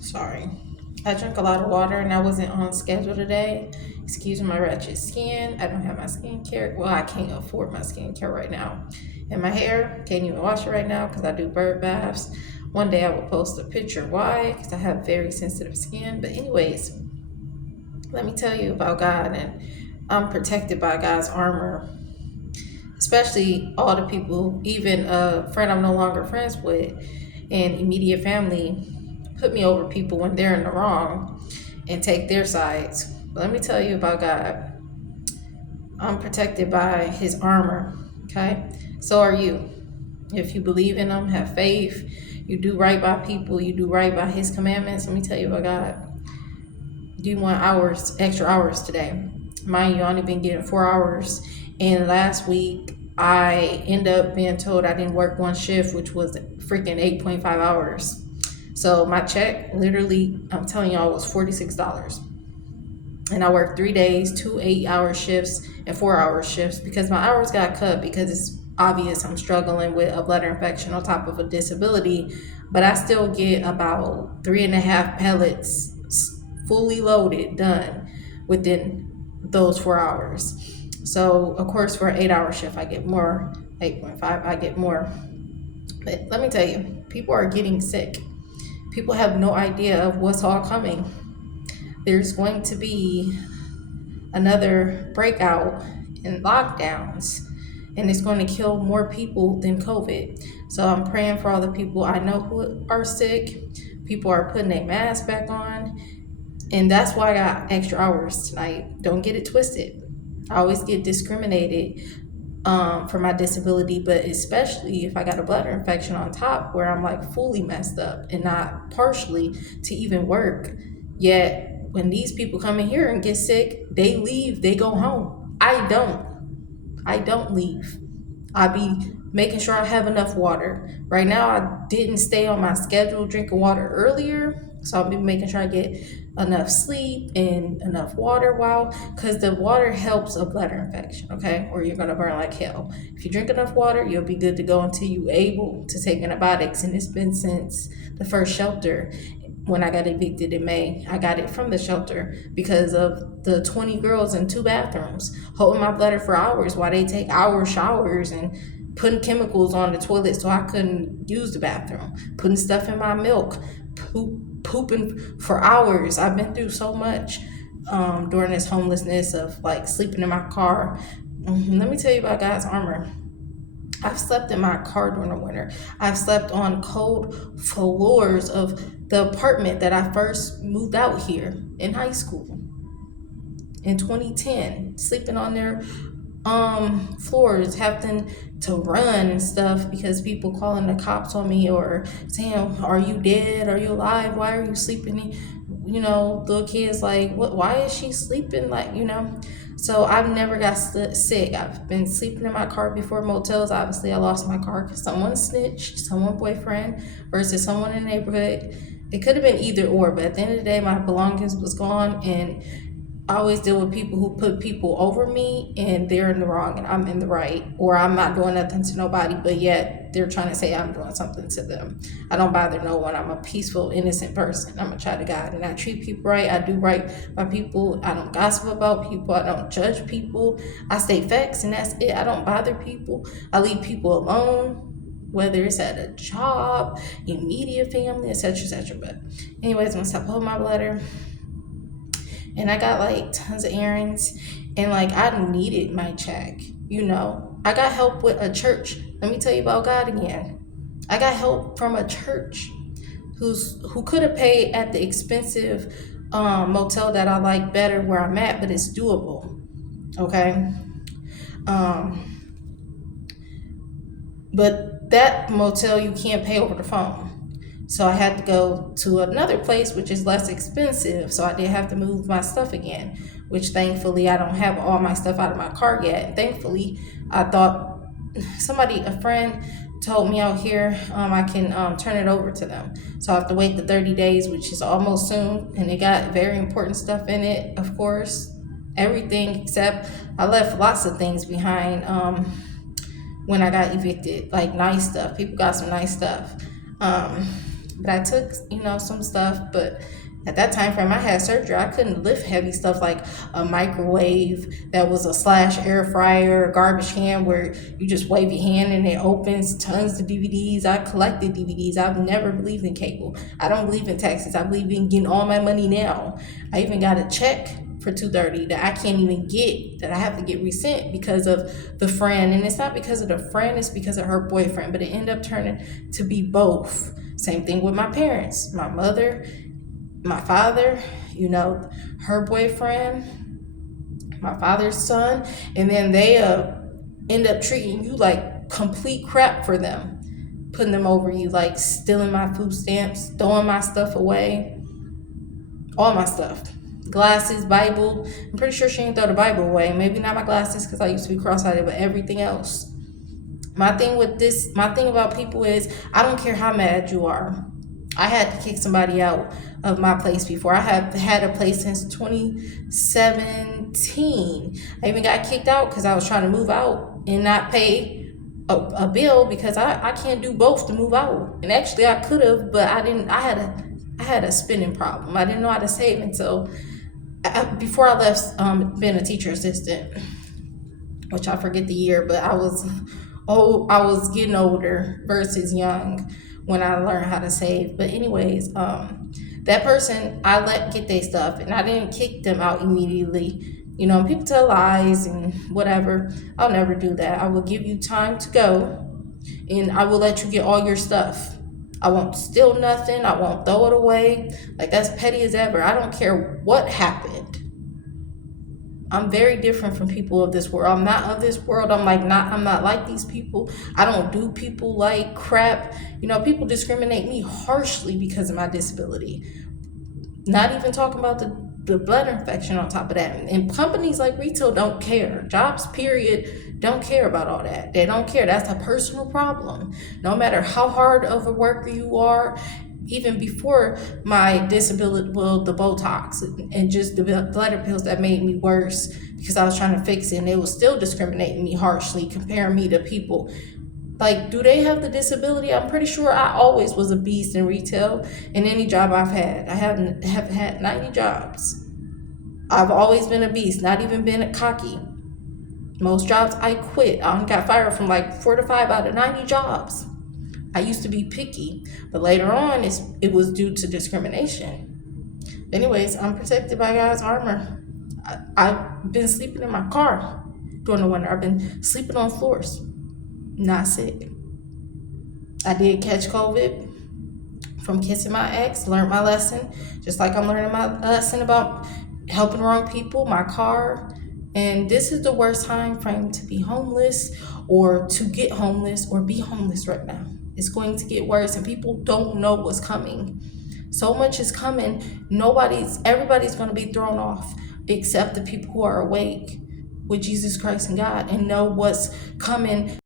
Sorry. I drank a lot of water and I wasn't on schedule today. Excuse my wretched skin. I don't have my skincare. Well, I can't afford my skincare right now. And my hair, can't even wash it right now because I do bird baths. One day I will post a picture why, because I have very sensitive skin. But anyways, let me tell you about God, and I'm protected by God's armor. Especially all the people, even a friend I'm no longer friends with, and immediate family, put me over people when they're in the wrong and take their sides. But let me tell you about God. I'm protected by his armor. Okay? So are you. If you believe in him, have faith, you do right by people, you do right by his commandments. Let me tell you about God. Do you want hours, extra hours today? Mind you, I only been getting 4 hours. And last week, I ended up being told I didn't work one shift, which was freaking 8.5 hours. So my check, literally, I'm telling y'all, was $46. And I worked 3 days, 2 8-hour shifts and 4 hour shifts because my hours got cut because it's obvious I'm struggling with a bladder infection on top of a disability. But I still get about 3.5 pellets fully loaded done within those 4 hours. So of course for an 8-hour shift I get more, 8.5 I get more. But let me tell you, people are getting sick. People have no idea of what's all coming. There's going to be another breakout in lockdowns, and it's going to kill more people than COVID. So I'm praying for all the people I know who are sick. People are putting their mask back on, and that's why I got extra hours tonight. Don't get it twisted. I always get discriminated for my disability, but especially if I got a bladder infection on top where I'm like fully messed up and not partially to even work. Yet when these people come in here and get sick, they leave, they go home. I don't. I don't leave. I be making sure I have enough water. Right now, I didn't stay on my schedule drinking water earlier, so I'll be making sure I get enough sleep and enough water while, because the water helps a bladder infection, okay? Or you're gonna burn like hell. If you drink enough water, you'll be good to go until you're able to take antibiotics. And it's been since the first shelter when I got evicted in May. I got it from the shelter because of the 20 girls in 2 bathrooms holding my bladder for hours while they take hour showers and putting chemicals on the toilet so I couldn't use the bathroom, putting stuff in my milk, pooping for hours. I've been through so much during this homelessness of like sleeping in my car. Let me tell you about God's armor. I've slept in my car during the winter. I've slept on cold floors of the apartment that I first moved out here in high school in 2010, sleeping on their floors, having to run and stuff because people calling the cops on me or saying, "Are you dead? Are you alive? Why are you sleeping?" Little kids like, "What? Why is she sleeping?" So I've never got sick. I've been sleeping in my car before motels. Obviously, I lost my car because someone snitched, someone boyfriend versus someone in the neighborhood. It could have been either or, but at the end of the day, my belongings was gone, and I always deal with people who put people over me and they're in the wrong and I'm in the right, or I'm not doing nothing to nobody, but yet they're trying to say I'm doing something to them. I don't bother no one. I'm a peaceful, innocent person. I'm a child of God and I treat people right. I do right by people. I don't gossip about people. I don't judge people. I state facts and that's it. I don't bother people. I leave people alone, whether it's at a job, immediate family, etc., etc. But anyways, I'm gonna stop holding my bladder. And I got like tons of errands, and like I needed my check. I got help with a church. Let me tell you about God again. I got help from a church who could have paid at the expensive motel that I like better where I'm at, but it's doable. Okay. Um, but that motel you can't pay over the phone. So I had to go to another place which is less expensive. So I did have to move my stuff again, which thankfully I don't have all my stuff out of my car yet. And thankfully I thought a friend told me out here I can turn it over to them. So I have to wait the 30 days, which is almost soon. And it got very important stuff in it, of course. Everything except I left lots of things behind when I got evicted, like nice stuff. People got some nice stuff. But I took, some stuff, but at that time frame I had surgery. I couldn't lift heavy stuff like a microwave that was a slash air fryer, a garbage can where you just wave your hand and it opens. Tons of DVDs. I collected DVDs. I've never believed in cable. I don't believe in taxes. I believe in getting all my money now. I even got a check for $230 that I can't even get, that I have to get resent because of the friend. And it's not because of the friend, it's because of her boyfriend, but it ended up turning to be both. Same thing with my parents, my mother, my father, her boyfriend, my father's son, and then they end up treating you like complete crap for them, putting them over you, like stealing my food stamps, throwing my stuff away, all my stuff. Glasses, Bible. I'm pretty sure she didn't throw the Bible away. Maybe not my glasses because I used to be cross-eyed, but everything else. My thing about people is I don't care how mad you are. I had to kick somebody out of my place before. I have had a place since 2017. I even got kicked out because I was trying to move out and not pay a bill because I can't do both to move out. And actually I could have, but I didn't. I had a spending problem. I didn't know how to save until before I left being a teacher assistant, which I forget the year, but I was getting older versus young when I learned how to save. But anyways, that person, I let get their stuff and I didn't kick them out immediately. People tell lies and whatever. I'll never do that. I will give you time to go and I will let you get all your stuff. I won't steal nothing. I won't throw it away. Like, that's petty as ever. I don't care what happened. I'm very different from people of this world. I'm not of this world. I'm not like these people. I don't do people like crap. People discriminate me harshly because of my disability. Not even talking about the blood infection on top of that. And companies like retail don't care. Jobs, period, don't care about all that. They don't care. That's a personal problem. No matter how hard of a worker you are, even before my disability, well, the Botox and just the bladder pills that made me worse because I was trying to fix it, and it was still discriminating me harshly, comparing me to people. Like, do they have the disability? I'm pretty sure I always was a beast in retail in any job I've had. I have had 90 jobs. I've always been a beast, not even been cocky. Most jobs I quit. I got fired from like 4 to 5 out of 90 jobs. I used to be picky, but later on it was due to discrimination. Anyways, I'm protected by God's armor. I've been sleeping in my car during the winter. I've been sleeping on floors, not sick. I did catch COVID from kissing my ex, learned my lesson, just like I'm learning my lesson about helping wrong people, my car. And this is the worst time frame to be homeless or to get homeless or be homeless right now. It's going to get worse and people don't know what's coming. So much is coming. Everybody's going to be thrown off except the people who are awake with Jesus Christ and God and know what's coming.